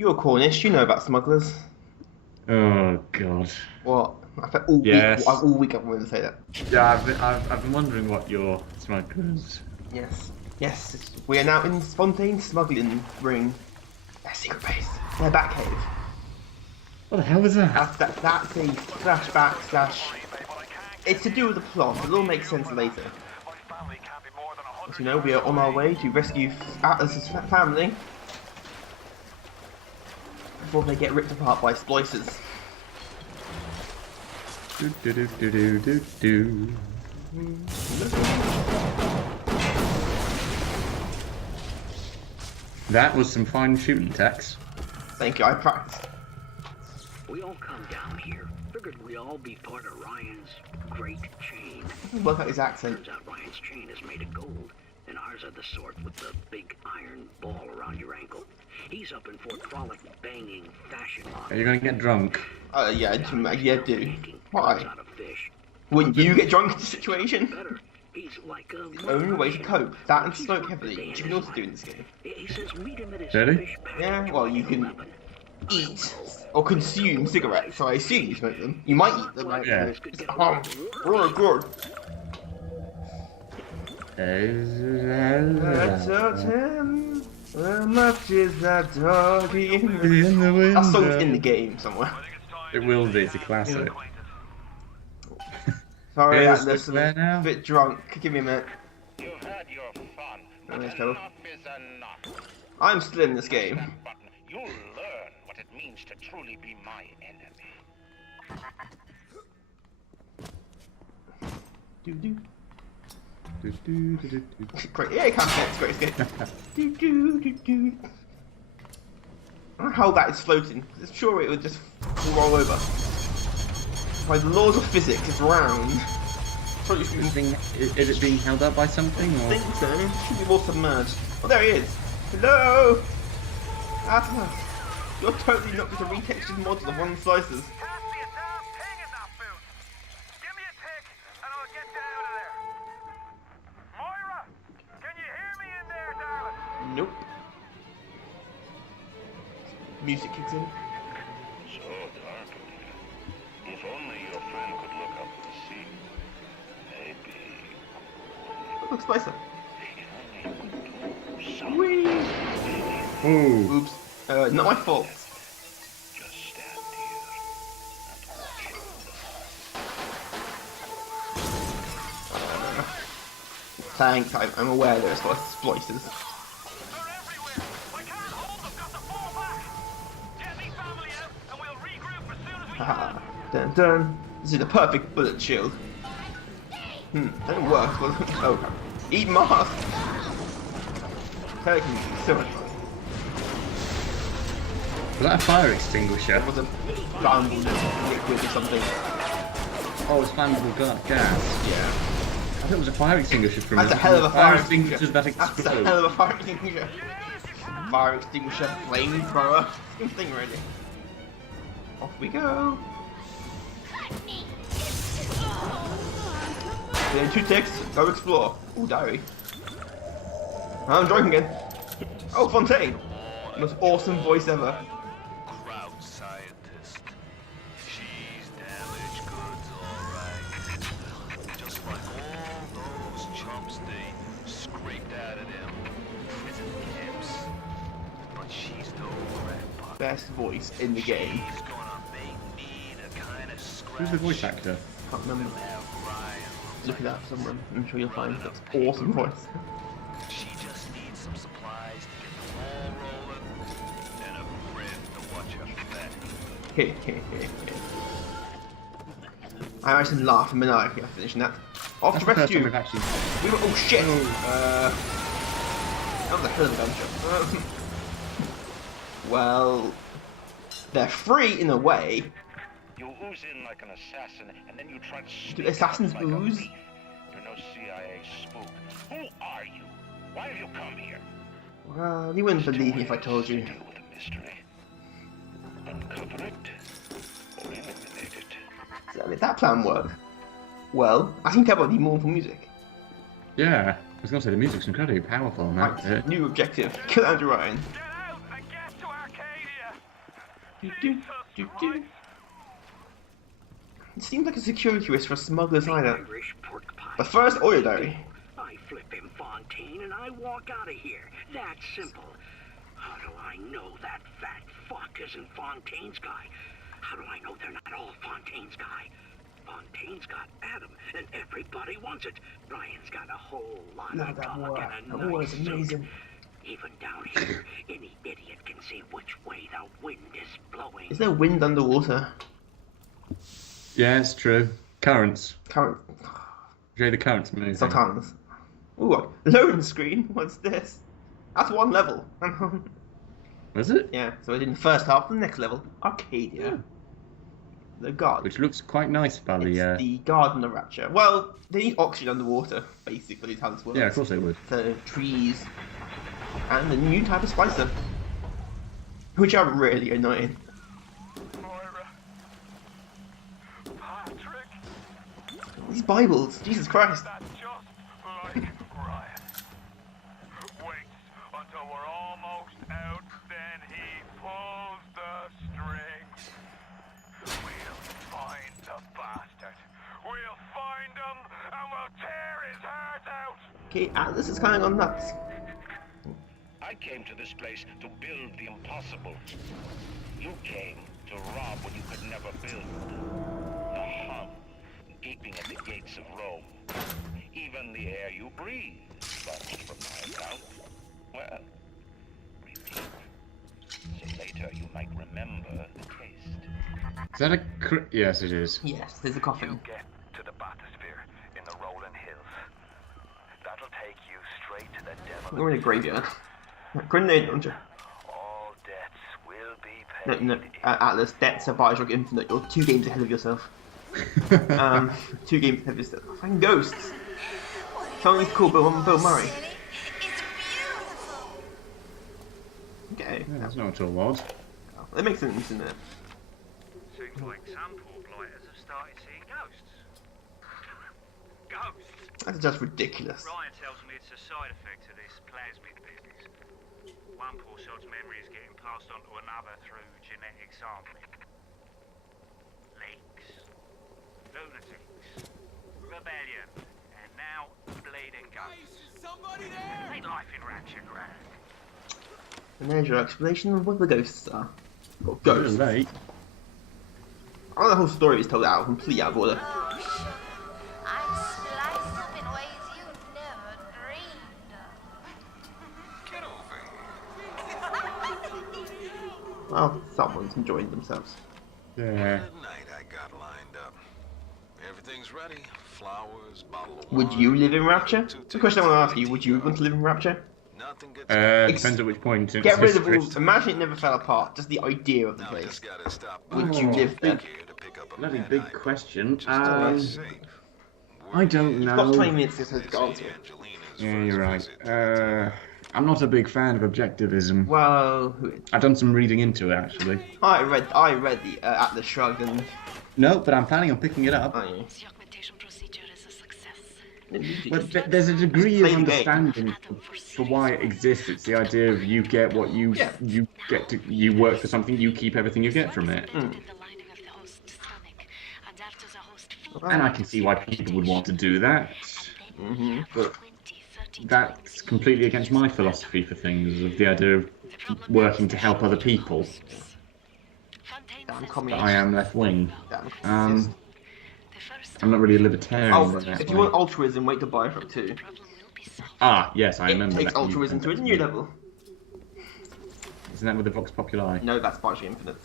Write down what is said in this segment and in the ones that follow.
You're Cornish, you know about smugglers. Oh God. What? Yes. All week I've wanted to say that. Yeah, I've been wondering what your smugglers. Yes. Yes, we are now in Spontane's smuggling ring. Their secret base. Their back cave. What the hell was that? That's a flashback slash... It's to do with the plot. It'll all make sense later. As you know, we are on our way to rescue Atlas's family before they get ripped apart by splicers. Do do do do do do do. That was some fine shooting, Tex. Thank you, I practiced. We all come down here. Figured we all be part of Ryan's great chain. Work out his accent. Turns out Ryan's chain is made of gold, and ours are the sort with the big iron ball around your ankle. He's up in Fort Frolic banging fashion Are you gonna get drunk? Yeah, do. Why? Out of fish. Wouldn't you get drunk in this situation? Better. He's like a The only way to cope. That and smoke heavily, which you can also do in this game. He says meet him at his Really? fish patch Yeah, well, you can 11. eat or consume cigarettes, so I assume you smoke them. You might eat them, right? Yeah. Really good. How much is that doggy in the window? That song's in the game somewhere. It will be. It's a classic. Sorry, Yes, Atlas, I'm there now. a bit drunk. Give me a minute. You had your fun. Let's go. Enough is enough. I'm still in this game. But you'll learn what it means to truly be my enemy. Do do. Do, do, do, do, do. Great, yeah, it's great escape. Do do do do. I don't know how that is floating. I'm sure it would just roll over. By the laws of physics, it's round. Probably should be Is it being held up by something? Or? think so. Should be more submerged. Oh, there he is. Hello. Atlas, you're totally not just a retextured model of one slices. Can't be a damn thing in that boot. Give me a tick and I'll get down to there. Moira, can you hear me in there, darling? Nope. Music kicks in. So dark in here. If only your friend could look up and see. Maybe. Look, Spicer. If only he would do something. Whee! Ooh. Oops. Not my fault. Just stand here and watch him. Thanks, I'm aware there's splicers. They're everywhere. I can't hold them. Got to fall back. Get me family out and we'll regroup as soon as we Haha. can. Dun dun. This is the perfect bullet shield. That didn't work, was it? Oh, crap. Eat mask! Telekinesis, so much fun. Was that a fire extinguisher? It was a flammable liquid or something. Oh, it's flammable gas. Yeah. I thought it was a fire extinguisher from That's a hell of a fire extinguisher. extinguishers that That's a explode. hell of a fire extinguisher. Fire extinguisher, flamethrower. Same thing, really. Off we go. Then 2 ticks, go explore. Ooh, diary. I'm drunk again. Oh, Fontaine! Most awesome voice ever. Crowd scientist. She's damaged goods, alright. Just like all those chumps they scraped out of them prison camps. But she's no grandpa. Best voice in the game. She's gonna make me the kind of scrap Who's the voice actor? Can't remember. have Ryan. Look it up somewhere. I'm sure you'll find it. That's awesome voice. She just needs some supplies to get the ball rolling, and a friend to watch her back. I actually laughed maniacally after finishing that. Off That's to the first time rescue. we've actually. We were. Oh shit! That was a hell of a gunshot. Well, they're free in a way. You ooze in like an assassin, and then you try to Do sneak assassins out like a ooze? thief. You're no CIA spook. Who are you? Why have you come here? Well, you wouldn't believe me if I told you. Deal with a mystery. Uncover it or eliminate it. So, did that plan work? Well, I think about the mournful music. Yeah, I was gonna say the music's incredibly powerful. Right, new objective: kill Andrew Ryan. Get out and get to Arcadia. It seems like a security risk for a smuggler's hideout. Irish pork pie. The first audio diary. I flip him Fontaine and I walk out of here. That simple. How do I know that fat fuck isn't Fontaine's guy? How do I know they're not all Fontaine's guy? Fontaine's got Adam, and everybody wants it. Brian's got a whole lot Love of that talk war. and a That war nice is suit. amazing. Even down here, any idiot can see which way the wind is blowing. Is there wind underwater? Yeah, it's true. Currents. Current. Jay, the currents moving. Sultanas. Ooh, loading screen? What's this? That's one level. Was it? Yeah, so in the first half, the next level, Arcadia. The garden. Which looks quite nice by It's the. the Garden of Rapture. Well, they need oxygen underwater, basically, is how this works. Yeah, of course they would. So, trees, and a new type of spicer. Which are really annoying. Moira. Patrick. These Bibles, Jesus Christ. That's just like Ryan. Waits until we're almost out, then he pulls the strings. We'll find the bastard. We'll find him and we'll tear his heart out. Okay, Atlas is kind of gone nuts. I came to this place to build the impossible. You came to rob what you could never build. The Hun, gaping at the gates of Rome. Even the air you breathe, but from my account, well, repeat. So later you might remember the taste. Is that a yes, it is. Yes, there's a coffin. Get to the bathysphere in the rolling hills. That'll take you straight to the devil. We're in a graveyard. Grenade launcher. All debts will be No, paid. Atlas, debts are Bioshock Infinite. You're 2 games ahead of yourself. 2 games ahead of yourself. Fucking ghosts. Someone needs to call Bill Murray. It's beautiful. Okay. Yeah, that's not at all odd. That makes sense, doesn't it? Seems like some poor blighters have started seeing ghosts. Ghosts? That's just ridiculous. Ryan tells me it's a side effect of this plasmid business. One poor sod's memory is getting passed on to another through genetic sampling. Leaks, lunatics, rebellion, and now bleeding ghosts. Somebody there! Ain't life in Rapture grand. And there's your explanation of what the ghosts are. Or Too ghosts. late. Oh, the whole story is told out, completely out of order. Oh, sure. I'm spliced up in ways you never dreamed of. Get over Well, someone's enjoying themselves. Yeah. Night I got lined up. Everything's ready. Flowers, bottle of Would wine, you live in Rapture? two The question I want to ask you, tickets, would you want to live in Rapture? Nothing gets Depends at which point. in Get rid of history. all. Imagine it never fell apart. Just the idea of the Now I place. just gotta stop Would by you live there? here to pick up a Bloody man big I- question. just to be safe. I don't You've got 20 know. minutes to answer it. Angelina's Yeah, first you're right. visit. I'm not a big fan of objectivism. Well, who is? I've done some reading into it actually. I read the Atlas Shrugged and. No, but I'm planning on picking it up. Oh, yeah. The augmentation procedure is a success. Well, there's a degree of Play the game. understanding for why it exists. It's the idea of you get what you Yeah. you get to you work for something, you keep everything you get from it. And I can see why people would want to do that. But that's completely against my philosophy for things, of the idea of working to help other people. Damn But communist. I am left wing. Damn Um, communist. I'm not really a libertarian. Oh, but that if you way. want altruism, wait to Bioshock 2. Ah, yes, I It remember. takes that. altruism to a new level. Isn't that with the Vox Populi? No, that's Bioshock Infinite.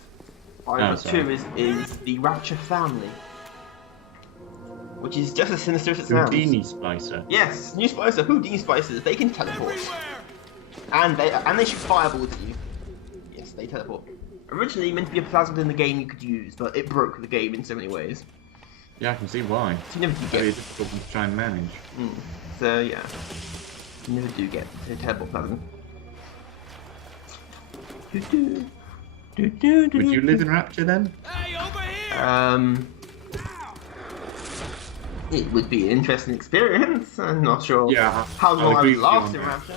Oh, Bioshock sorry. 2 is the Rapture family. Which is just as sinister as it sounds. Houdini Splicer. Yes, new Spicer, Houdini Spicers, they can teleport. And they shoot fireballs at you. Yes, they teleport. Originally meant to be a plasmid in the game you could use, but it broke the game in so many ways. Yeah, I can see why. So you never do Very get. difficult to try and manage. So yeah, you never do get to teleport plasmid. Would you live in Rapture then? It would be an interesting experience. I'm not sure Yeah, how I'll long I agree would with you last on in that. Rapture.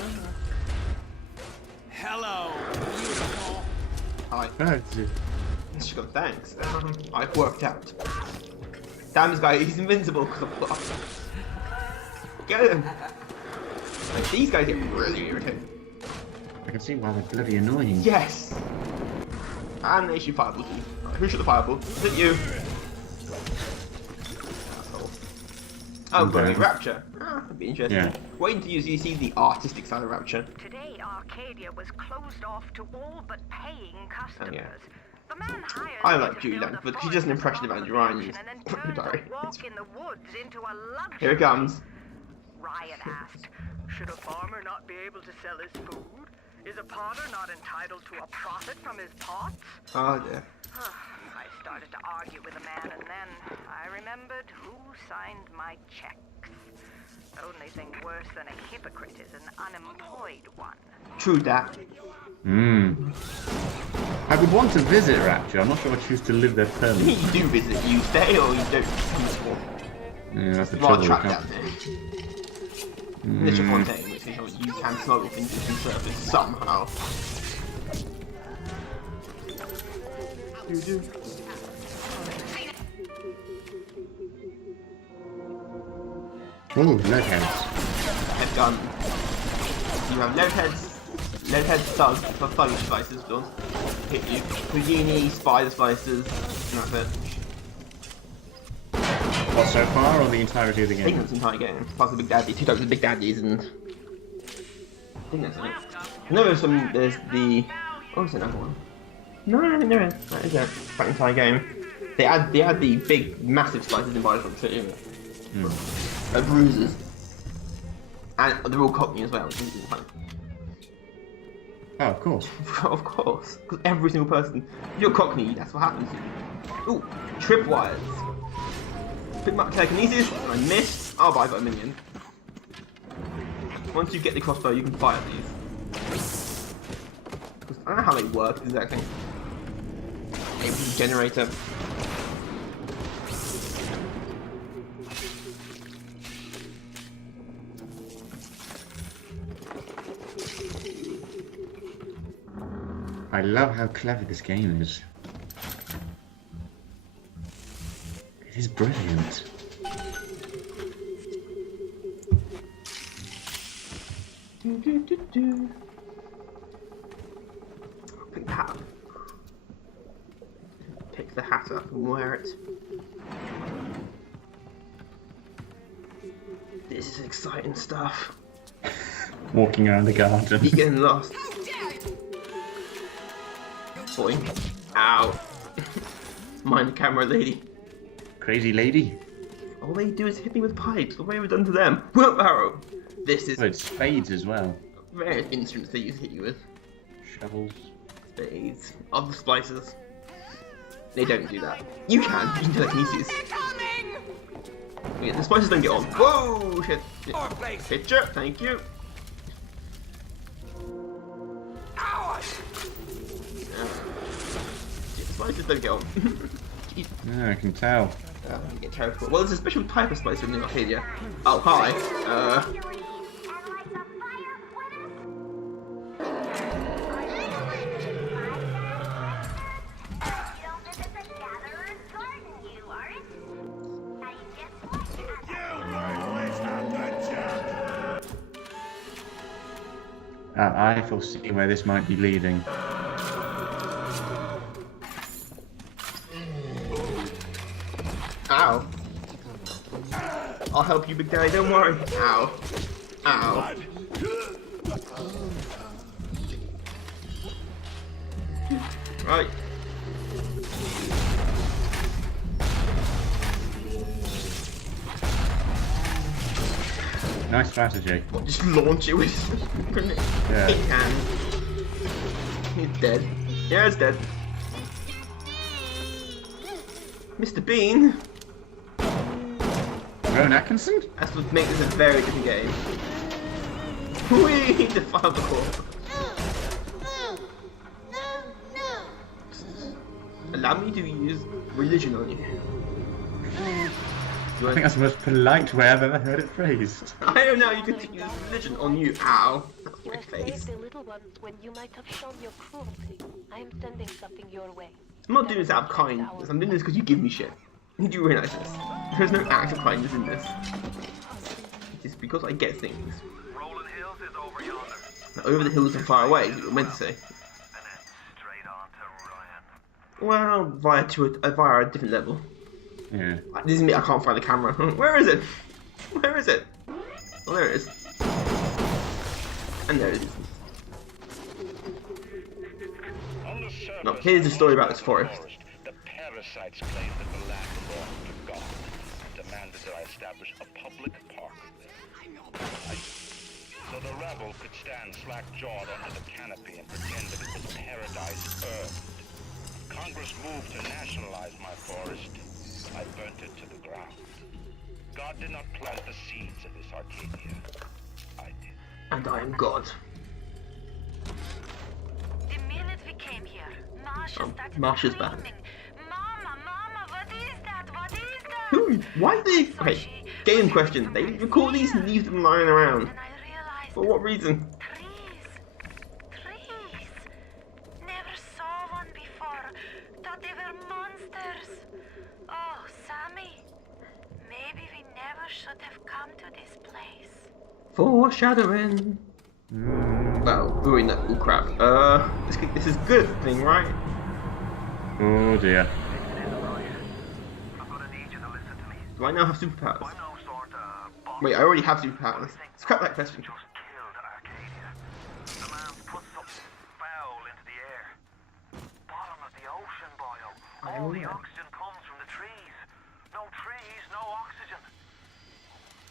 Hello, beautiful. Hi. She goes, thanks. I've worked out. Damn this guy, he's invincible. Get him. Like, these guys get really irritating. I can see why they're bloody annoying. Yes! And they shoot fireballs. Right, who shot the fireball? Is it you? Oh, Okay. Rapture. That'd be interesting. Yeah. Waiting to use, you see the artistic side of Rapture. Today, Arcadia was closed off to all but paying customers. Oh, yeah. The man hired I me like to Julie build Lance, a but she does an forest impression of across Andrew the Ryan. ocean and then turned Sorry. a walk in the woods into a luxury. Here it comes. Ryan asked, should a farmer not be able to sell his food? Is a potter not entitled to a profit from his pots? Oh dear. I started to argue with the man, and then I remembered who signed my checks. The only thing worse than a hypocrite is an unemployed one. True that. I would want to visit Rapture. I'm not sure I choose to live there permanently. You do visit, you stay or you don't. Yeah, that's the You are trouble. trapped we down can't- there. There's one thing which is you can smuggle things into the surface somehow. You do. Ooh, lead heads. Head gun. You have lead head thugs for thug slices, don't hit you. Houdini, spider slices, and that's it. What, so far, or the entirety of the I think game? that's the entire game. Plus the Big Daddy, 2 types of Big Daddies, and I think that's it. No, there's the. Oh, there's another one. No, that is it. That entire game. They add the big, massive slices in Bioshock 2. Bruises. And they're all Cockney as well, which is fun. Oh, of course. Of course. Because every single person. If you're Cockney, that's what happens to you. Ooh, tripwires. Pick up telekinesis, and I missed. Oh, but I got a minion. Once you get the crossbow, you can fire these. I don't know how they work exactly. Maybe the generator. I love how clever this game is. It is brilliant. Pick the hat up. Pick the hat up and wear it. This is exciting stuff. Walking around the garden. You're getting lost. Boing. Ow. Mind the camera, lady. Crazy lady. All they do is hit me with pipes, the way we've done to them. Wheelbarrow. This is Oh, it's spades as well. various instruments they hit you with. Shovels. Spades. Other splicers. They don't do that. You can telekinesis. Yeah, the splicers don't get on. Whoa, shit. Picture, thank you. Splicers don't get on. Jeez. Yeah, I can tell. You get terrible. Well, there's a special type of splicer in the Arcadia. Oh, hi. I foresee where this might be leading. Ow. I'll help you, big guy, don't worry. Ow. Ow. Right. Nice strategy. What, just launch it with grenade? Yeah. It can. He's dead. Yeah, it's dead. Mr. Bean. Rowan Atkinson? That's what makes this a very different game. Whee! Defile the core. Allow me to use religion on you. I think that's the most polite way I've ever heard it phrased. I don't know, you can use religion on you. Ow. That's my You face. saved the little ones when you might have shown your cruelty. I am sending something your way. I'm not doing this out of kindness. I'm doing this because you give me shit. You do realise this? There's no act of kindness in this. It's because I get things. Rolling Hills is over yonder. Now, over the hills and far away is what you're meant to say. And then straight on to Ryan. Well, via a different level. Yeah. This is me. I can't find the camera. Where is it? Where is it? Oh, there it is. And there it is. Now, here's the story about this forest. The parasites claimed that the land belonged to God and demanded that I establish a public park there. So the rebel could stand slack-jawed under the canopy and pretend that it was paradise earned. Congress moved to nationalize my forest. I burnt it to the ground. God did not plant the seeds of this Arcadia. I did. And I am God. The minute we came here, Marsha started Marsha's back. screaming, Mama, what is that? What is that? Who? Why do they? Okay, game question. They record these and leave them lying around. And I realized For what reason? trees. Never saw one before. Thought they were monsters. Oh, Sammy. Maybe we never should have come to this place. Foreshadowing. Well, doing that. Oh crap. This is good thing, right? Oh dear. I'm gonna need you to listen to me. Do I now have superpowers? I'm no sort of boss. Wait, I already have superpowers. Scrap that question. Just killed Arcadia. The man's put something foul into the air. Bottom of the ocean, Bio. All the oxygen comes from the trees. No trees, no oxygen.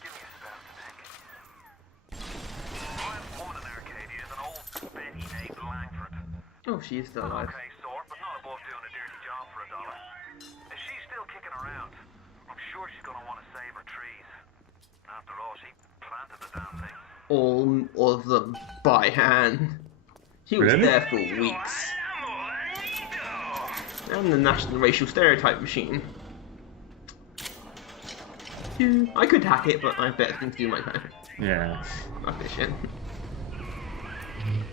Give me a spell to think. Ryan Woman in Arcadia is an old Betty named Langford. Oh, she is still alive. Okay, sort, but not above doing a dirty job for $1. If she's still kicking around, I'm sure she's gonna want to save her trees. After all, she planted the damn thing. All of them by hand. She was Really? there for weeks. And the national racial stereotype machine. I could hack it, but I have better things to do my time. Yeah. Not this shit.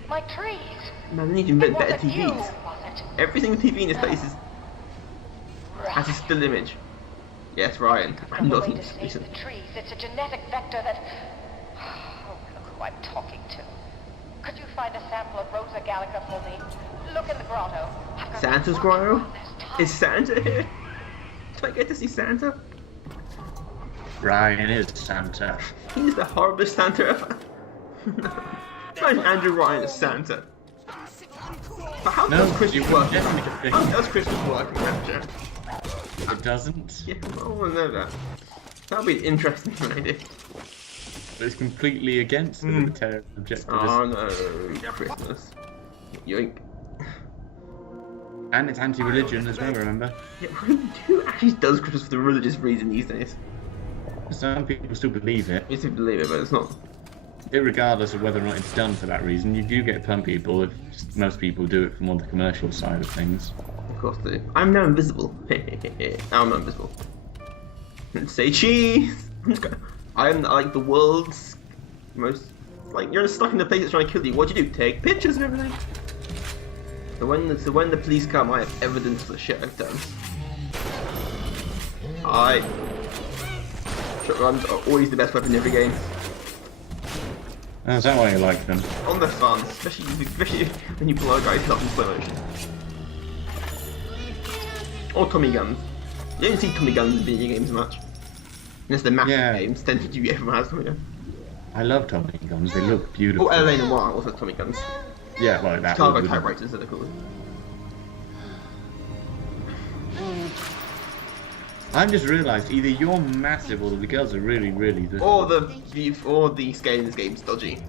My trees. Man, I need to invent It better wasn't you, TVs. was it? Every single TV in this place has a still image. Yes, Ryan. I'm The not way to save listen. the trees. It's a genetic vector that... Oh, look who I'm talking to. Could you find a sample of Rosa gallica for me? Look in the grotto. I've got Santa's one grotto? on this time. Is Santa here? Do I get to see Santa? Ryan is Santa. He's the horriblest Santa ever. Imagine Andrew Ryan as Santa. But how No, does you Christmas would work? definitely How think does Christmas work in Snapchat? it doesn't. Yeah, I want to know that. That'll be an interesting idea. But it's completely against the libertarian objective. Oh no, Christmas. Yoink. And it's anti-religion as well, remember? Yeah, who actually does Christmas for the religious reason these days? Some people still believe it. You seem to believe it, but it's not. Regardless of whether or not it's done for that reason, you do get some people, if most people do it for more the commercial side of things. Of course they do. I'm now invisible. I'm not invisible. Let's say cheese! I am like the world's most... Like, you're stuck in a place that's trying to kill you. What do you do? Take pictures and everything? So when the police come, I have evidence for the shit I've done. Shotguns are always the best weapon in every game. Is that why you like them? On the fun, especially when you blow a guy's up in slow motion. Or Tommy guns. You don't see Tommy guns in video games much. Unless they're massive games, then everyone has Tommy gun. I love Tommy guns, they look beautiful. Oh, LA Noir also has Tommy guns. Yeah, like that. Cargo would- typewriters that are cool. I've just realised either you're massive or the girls are really, really good. Or the scale in this game's dodgy.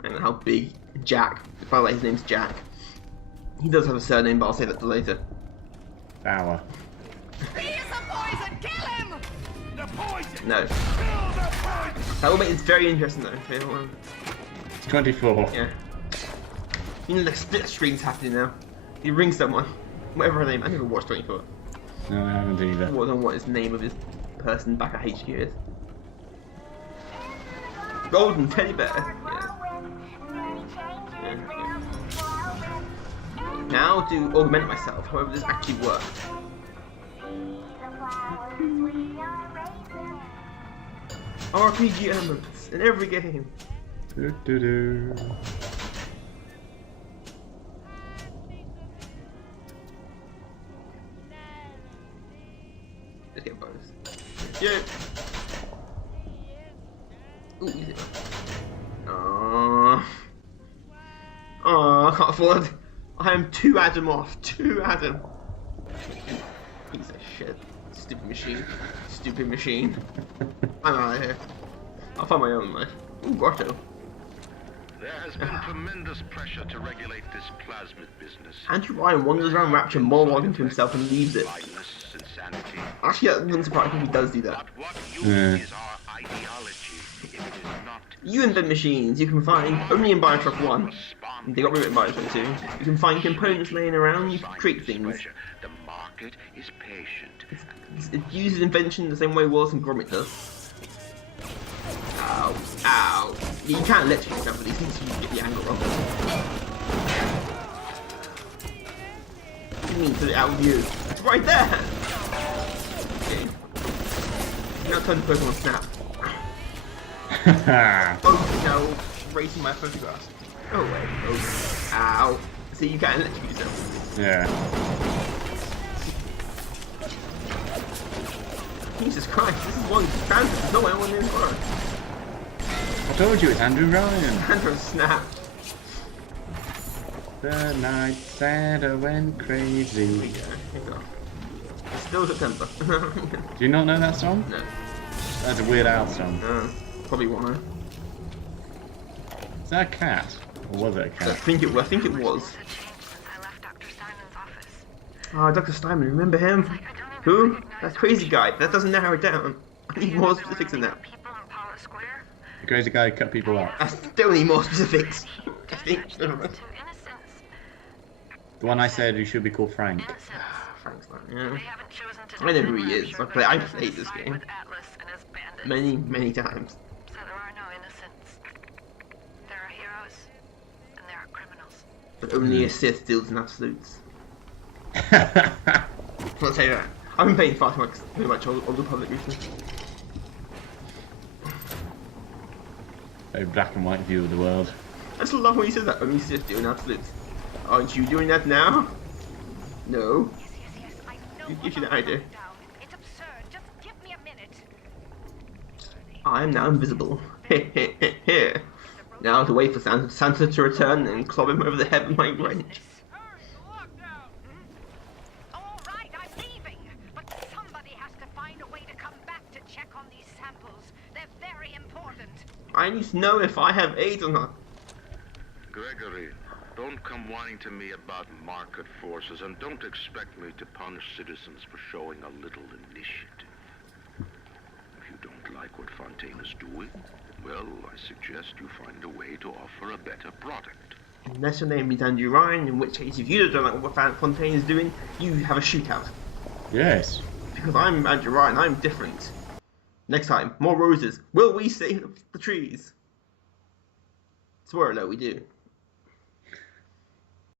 I don't know how big Jack. By the way, his name's Jack. He does have a surname, but I'll say that for later. Sour. He is a poison! Kill him! The poison! No. Kill the poison! That will make it very interesting though. It's 24. Yeah. You know the split screen's happening now. You ring someone. Whatever her name. I never watched 24. No, I haven't either. I don't know what his name of his person back at HQ is. Golden teddy bear. Yeah. Now to augment myself, however this actually works. RPG elements in every game. Let's get bonus. Yeah. Ooh, easy. I can't afford. I am 2 Adam off. 2 Adam. Piece of shit. Stupid machine. Stupid machine. I'm out of here. I'll find my own life. Ooh, grotto. There has been tremendous pressure to regulate this plasmid business. Andrew Ryan wanders around Rapture monologuing to himself and leaves it. Insanity. Actually, that wouldn't surprise me if he does do that. But what use is our ideology if it is not? You invent machines you can find only in Bioshock 1. They got rid of it in Bioshock 2. You can find components laying around, you can create things. The market is patient. It uses invention the same way Wallace and Gromit does. Ow. Ow. You can't electrocute yourself with these things, so you get the angle of it. What do you mean, put it out of view? It's right there! Okay. Now turn the Pokemon Snap. Oh, no. Racing my photographs. Oh, wait. Oh. Ow. See, you can't electrocute yourself. Yeah. Jesus Christ, this is one standard. There's no way I want to work. I told you it's Andrew Ryan. Andrew Snap. The night Santa went crazy. Here we go. It's still September. Do you not know that song? No. That's a Weird Al song. Probably won't know. Is that a cat? Or was it a cat? I think it was. Ah, Dr. Steinman, remember him? Who? That crazy guy. That doesn't narrow it down. I need more specifics than that. The crazy guy who cut people up. I still need more specifics. I think. The one I said who should be called Frank. Frank's not, yeah. I know who he is. I played this game many times. So there are no innocents. There are heroes, and there are criminals. But only a Sith deals in absolutes. Let's say that. I've been playing far too much Old Republic recently. Very black and white view of the world. I just love when he says that. Only Sith deal in absolutes. Aren't you doing that now? No. Yes, I know. It gives you the idea. It's absurd. Just give me a minute. I am now invisible. Here. Now to wait for Santa to return and club him over the head with my wrench. All right, I'm leaving. But somebody has to find a way to come back to check on these samples. They're very important. I need to know if I have AIDS or not. Gregory, don't come whining to me about market forces, and don't expect me to punish citizens for showing a little initiative. If you don't like what Fontaine is doing, well, I suggest you find a way to offer a better product. Unless your name is Andrew Ryan, in which case if you don't like what Fontaine is doing, you have a shootout. Yes. Because I'm Andrew Ryan, I'm different. Next time, more roses. Will we save the trees? Swear no, we do.